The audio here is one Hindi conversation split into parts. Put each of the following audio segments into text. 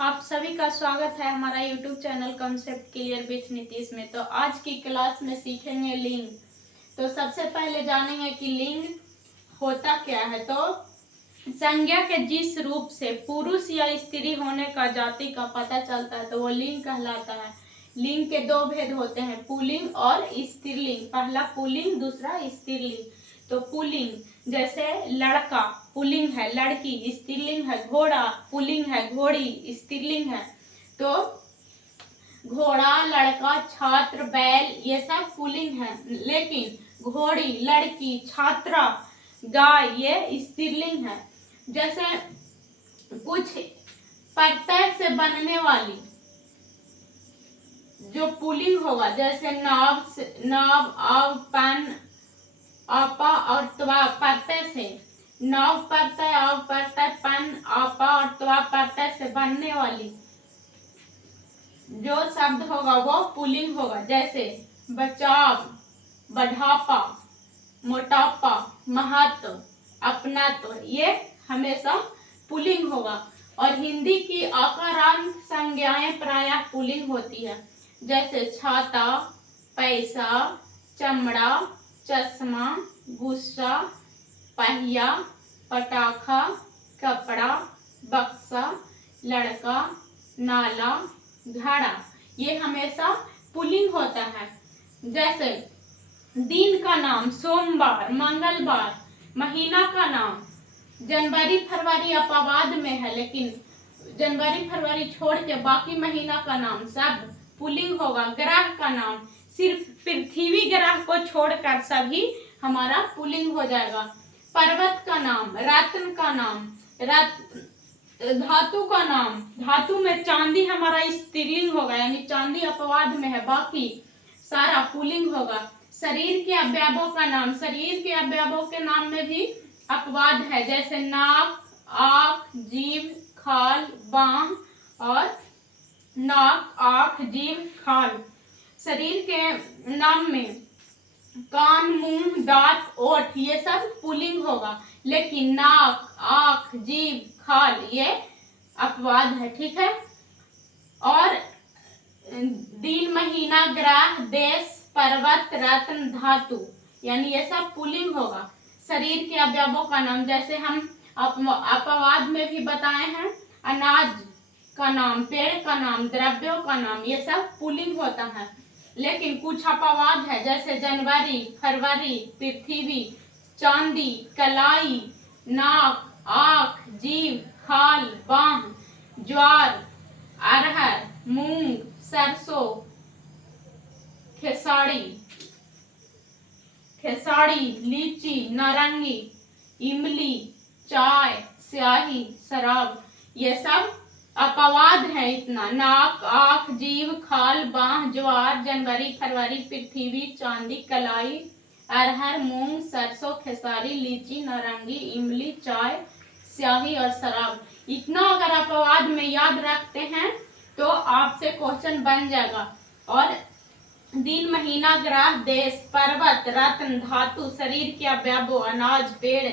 आप सभी का स्वागत है हमारा YouTube channel concept clear with Nitish में। तो आज की क्लास में सीखेंगे लिंग। तो सबसे पहले जानेंगे कि लिंग होता क्या है। तो संज्ञा के जिस रूप से पुरुष या स्त्री होने का जाति का पता चलता है तो वो लिंग कहलाता है। लिंग के दो भेद होते हैं, पुल्लिंग और स्त्रीलिंग। पहला पुल्लिंग, दूसरा स्त्रीलिंग। तो पुल्लिंग जैसे लड़का पुल्लिंग है, लड़की स्त्रीलिंग है, घोड़ा पुल्लिंग है, घोड़ी स्त्रीलिंग है। तो घोड़ा, लड़का, छात्र, बैल ये सब पुल्लिंग है, लेकिन घोड़ी, लड़की, छात्रा, गाय ये स्त्रीलिंग है। जैसे कुछ प्रत्यय से बनने वाली जो पुल्लिंग होगा, जैसे नाव, आव, पन, आपा और त्वा प्रत्यय से, नाव प्रत्यय, आव प्रत्यय, पन, आपा और त्वा प्रत्यय से बनने वाली जो शब्द होगा वो पुल्लिंग होगा। जैसे बचाव, बढ़ापा, मोटापा, महत्व, अपनत्व ये हमेशा पुल्लिंग होगा। और हिंदी की आकारांत संज्ञाएं प्रायः पुल्लिंग होती है। जैसे छाता, पैसा, चमड़ा, चश्मा, गुस्सा, पहिया, पटाखा, कपड़ा, बक्सा, लड़का, नाला, घड़ा ये हमेशा पुल्लिंग होता है। जैसे दिन का नाम सोमवार, मंगलवार, महीना का नाम जनवरी, फरवरी अपवाद में है, लेकिन जनवरी फरवरी छोड़ के बाकी महीना का नाम सब पुल्लिंग होगा। ग्रह का नाम सिर्फ पृथ्वी ग्रह को छोड़कर सभी हमारा पुल्लिंग हो जाएगा। पर्वत का नाम, रत्न का नाम, धातु का नाम, धातु में चांदी हमारा स्त्रीलिंग होगा, यानी चांदी अपवाद में है, बाकी सारा पुल्लिंग होगा। शरीर के अवयवों का नाम, शरीर के अवयवों के नाम में भी अपवाद है। जैसे नाक, आँख, जीभ, खाल, बांह और नाक, आँख, जीभ, खाल। शरीर के नाम में कान, मुंह, दांत, ओठ ये सब पुल्लिंग होगा, लेकिन नाक, आँख, जीभ, खाल ये अपवाद है। ठीक है। और दिन, महीना, ग्रह, देश, पर्वत, रत्न, धातु यानी ये सब पुल्लिंग होगा। शरीर के अवयवों का नाम जैसे हम अपवाद में भी बताए हैं, अनाज का नाम, पेड़ का नाम, द्रव्यों का नाम ये सब पुल्लिंग होता है। लेकिन कुछ अपवाद है, जैसे जनवरी, फरवरी, पृथ्वी, चांदी, कलाई, नाक, आँख, जीभ, खाल, बांह, ज्वार, अरहर, मूंग, सरसों, खेसारी, लीची, नारंगी, इमली, चाय, स्याही, शराब ये सब अपवाद है। इतना नाक, आँख, जीभ, खाल, बांह, ज्वार, जनवरी, फरवरी, पृथ्वी, चांदी, कलाई, अरहर, मूंग, सरसों, खेसारी, लीची, नारंगी, इमली, चाय, स्याही और शराब। इतना अगर अपवाद में याद रखते हैं तो आपसे क्वेश्चन बन जाएगा। और दिन, महीना, ग्रह, देश, पर्वत, रत्न, धातु, शरीर के अवयव, अनाज, पेड़,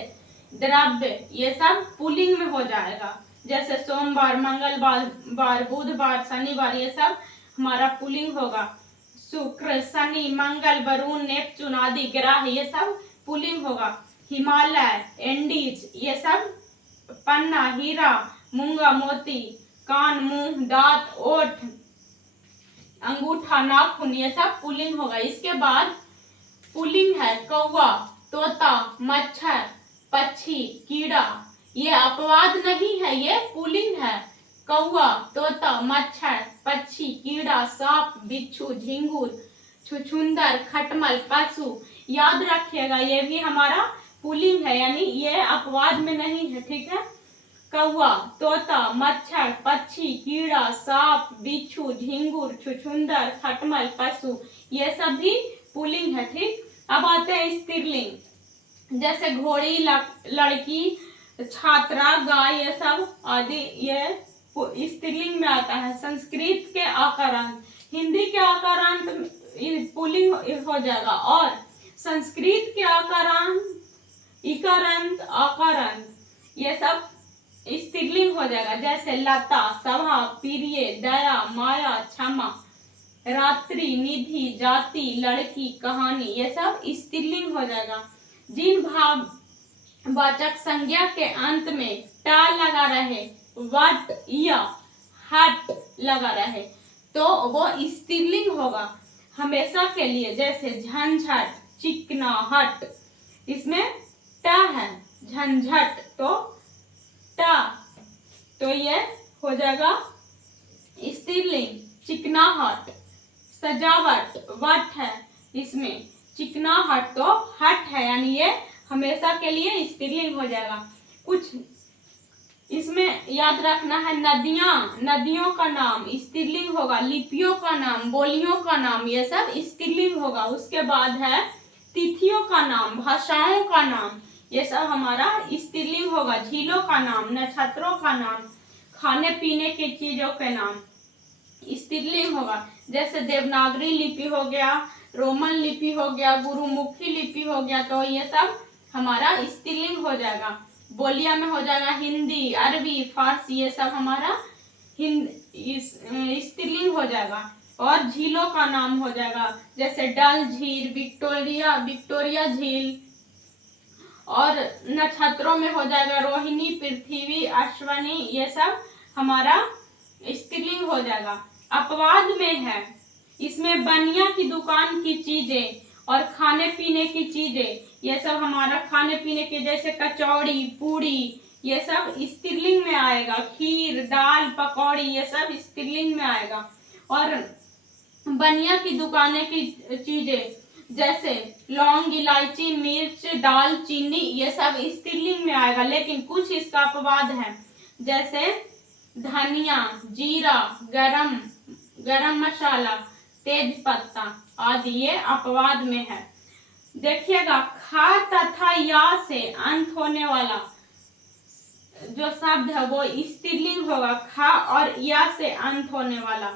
द्रव्य ये सब पुल्लिंग में हो जाएगा। जैसे सोमवार, मंगलवार, बुधवार, शनिवार ये सब हमारा पुल्लिंग होगा। शुक्र, शनि, मंगल, वरुण, नेपचून आदि ग्रह ये सब पुल्लिंग होगा। हिमालय, एंडीज ये सब, पन्ना, हीरा, मूंगा, मोती, कान, मुंह, दांत, ओठ, अंगूठा, नाखून ये सब पुल्लिंग होगा। इसके बाद पुल्लिंग है कौवा, तोता, मच्छर, पक्षी, कीड़ा ये अपवाद नहीं है, ये पुल्लिंग है। कौवा, तोता, मच्छर, पक्षी, कीड़ा, सांप, बिच्छू, झिंगुर, छुछुंदर, खटमल, पशु याद रखिएगा ये भी हमारा पुल्लिंग है, यानी ये अपवाद में नहीं है। ठीक है। कौवा, तोता, मच्छर, पक्षी, कीड़ा, सांप, बिच्छू, झिंगुर, छुछुंदर, खटमल, पशु ये सब भी पुल्लिंग है। ठीक। अब आते हैं स्त्रीलिंग, जैसे घोड़ी, लड़की, छात्रा, गाय ये सब आदि ये स्त्रीलिंग में आता है। संस्कृत के आकारांत, हिंदी के आकारांत पुल्लिंग हो जाएगा, और संस्कृत के आकारांत, इकारांत, आकारांत ये सब स्त्रीलिंग हो जाएगा। जैसे लता, सभा, प्रिय, दया, माया, क्षमा, रात्रि, निधि, जाति, लड़की, कहानी, ये सब स्त्रीलिंग हो जाएगा। जिन भाववाचक संज्ञा के अंत में टा लगा रहे, वट या हट लगा रहे, तो वो स्त्रीलिंग होगा हमेशा के लिए। जैसे झंझट, चिकनाहट, इसमें टा है, झंझट तो टा, तो ये हो जाएगा स्त्रीलिंग। चिकनाहट, सजावट, वट है, इसमें चिकनाहट तो हट है, यानी ये हमेशा के लिए स्त्रीलिंग हो जाएगा। कुछ इसमें याद रखना है, नदियां, नदियों का नाम स्त्रीलिंग होगा। लिपियों का नाम, बोलियों का नाम, ये सब स्त्रीलिंग होगा। उसके बाद है तिथियों का नाम, भाषाओं का नाम, ये सब हमारा स्त्रीलिंग होगा। झीलों का नाम, नक्षत्रों का नाम, खाने पीने की चीजों के नाम स्त्रीलिंग होगा। जैसे देवनागरी लिपि हो गया, रोमन लिपि हो गया, गुरुमुखी लिपि हो गया, तो ये सब हमारा स्त्रीलिंग हो जाएगा। बोलिया में हो जाएगा हिंदी, अरबी, फारसी, ये सब हमारा स्त्रीलिंग हो जाएगा। और झीलों का नाम हो जाएगा, जैसे डल झील, विक्टोरिया झील। और नक्षत्रों में हो जाएगा रोहिणी, पृथ्वी, अश्वनी, ये सब हमारा स्त्रीलिंग हो जाएगा। अपवाद में है, इसमें बनिया की दुकान की चीजें और खाने पीने की चीजें, ये सब हमारा खाने पीने के, जैसे कचौड़ी, पूड़ी, ये सब स्त्रीलिंग में आएगा। खीर, दाल, पकौड़ी, ये सब स्त्रीलिंग में आएगा। और बनिया की दुकानें की चीजें, जैसे लौंग, इलायची, मिर्च, दाल, चीनी, ये सब स्त्रीलिंग में आएगा। लेकिन कुछ इसका अपवाद है, जैसे धनिया, जीरा, गरम मसाला, तेज पत्ता आदि, ये अपवाद में है। देखिएगा, खा तथा या से अंत होने वाला जो शब्द है वो स्त्रीलिंग होगा, खा और या से अंत होने वाला।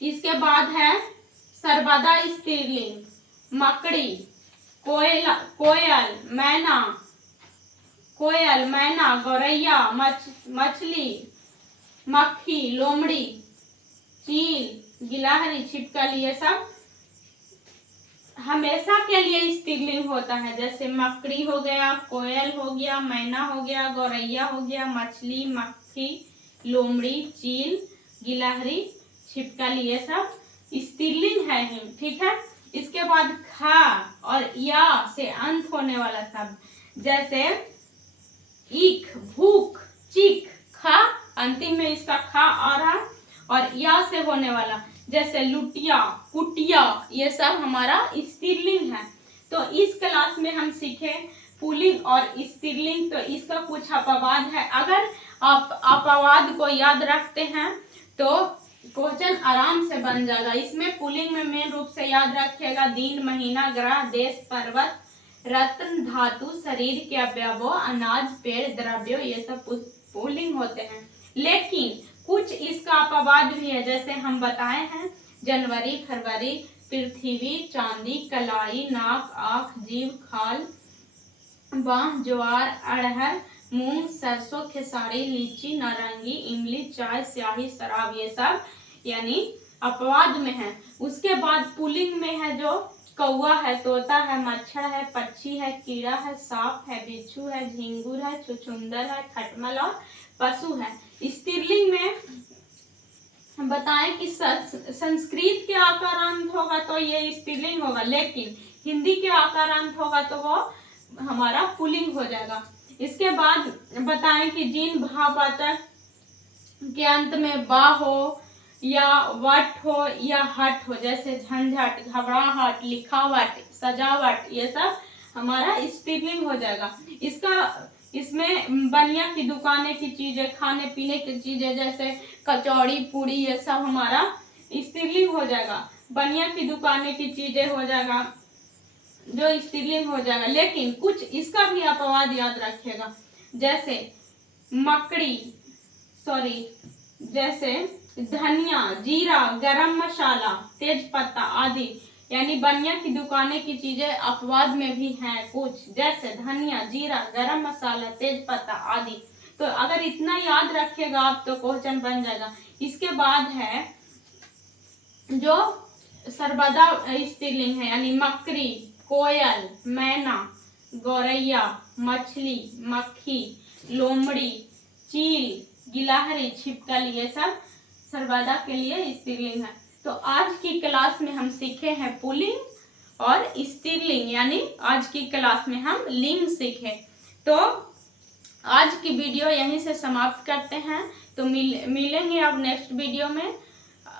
इसके बाद है सर्वदा स्त्रीलिंग, मकड़ी, कोयल, मैना, गौरैया, मछली, मक्खी, लोमड़ी, चील, गिलहरी, छिपकली, ये सब हमेशा के लिए स्त्रीलिंग होता है। जैसे मकड़ी हो गया, कोयल हो गया, मैना हो गया, गौरैया हो गया, मछली, मक्खी, लोमड़ी, चील, गिलहरी, छिपकली, ये सब स्त्रीलिंग है ही, ठीक है। इसके बाद खा और या से अंत होने वाला शब्द, जैसे ईख, भूख, चीख, खा, अंतिम में इसका खा आ रहा, और या से होने वाला, जैसे लुटिया, कुटिया, ये सब हमारा स्त्रीलिंग है। तो इस क्लास में हम सीखे पुल्लिंग और स्त्रीलिंग, तो इसका कुछ अपवाद है। अगर आप अपवाद को याद रखते हैं तो क्वेश्चन आराम से बन जाएगा। इसमें पुल्लिंग में मेन रूप से याद रखिएगा दिन, महीना, ग्रह, देश, पर्वत, रत्न, धातु, शरीर के अवयवों, अनाज, पेड़, द्रव्यों, ये सब पुल्लिंग होते हैं। लेकिन कुछ इसका अपवाद भी है, जैसे हम बताए हैं जनवरी, फरवरी, पृथ्वी, चांदी, कलाई, नाक, आंख, जीभ, खाल, बांह, ज्वार, अरहर, मूंग, सरसों, खेसारी, लीची, नारंगी, इमली, चाय, स्याही, शराब, ये सब यानी अपवाद में है। उसके बाद पुल्लिंग में है जो कौवा है, तोता है, मच्छर है, पक्षी है, कीड़ा है, सांप है, बिच्छू है, झिंगुर है, छुछुंदर है, खटमल और पशु है। स्त्रीलिंग में बताएं कि संस्कृत के आकारांत होगा तो ये स्त्रीलिंग होगा, लेकिन हिंदी के आकारांत होगा तो वो हमारा पुल्लिंग हो जाएगा। इसके बाद बताएं कि जिन भाववाचक के अंत में बा हो या वट हो या हट हो, जैसे झंझट, घबराहट, लिखावट, सजावट, ये सब हमारा स्त्रीलिंग हो जाएगा। इसमें बनिया की दुकानें की चीजें, खाने पीने की चीजें, जैसे कचौड़ी, पूड़ी, ये सब हमारा स्त्रीलिंग हो जाएगा। बनिया की दुकानें की चीजें हो जाएगा जो स्त्रीलिंग हो जाएगा। लेकिन कुछ इसका भी अपवाद याद रखिएगा, जैसे जैसे धनिया, जीरा, गरम मसाला, तेज पत्ता आदि, यानी बनिया की दुकानें की चीजें अपवाद में भी हैं कुछ, जैसे धनिया, जीरा, गरम मसाला, तेज पत्ता आदि, तो अगर इतना याद रखिएगा आप तो क्वेश्चन बन जाएगा। इसके बाद है जो सर्वदा स्त्रीलिंग है, यानी मकड़ी, कोयल, मैना, गौरैया, मछली, मक्खी, लोमड़ी, चील, गिलहरी, छिपकली, ये सब सर्वदा के लिए स्त्रीलिंग है। तो आज की क्लास में हम सीखे हैं पुल्लिंग और स्त्रीलिंग, यानी आज की क्लास में हम लिंग सीखे। तो आज की वीडियो यहीं से समाप्त करते हैं। तो मिलेंगे अब नेक्स्ट वीडियो में।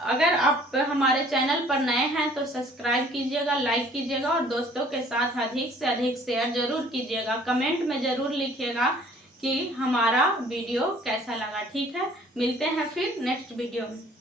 अगर आप हमारे चैनल पर नए हैं तो सब्सक्राइब कीजिएगा, लाइक कीजिएगा और दोस्तों के साथ अधिक से अधिक शेयर जरूर कीजिएगा। कमेंट में जरूर लिखिएगा कि हमारा वीडियो कैसा लगा। ठीक है, मिलते हैं फिर नेक्स्ट वीडियो में।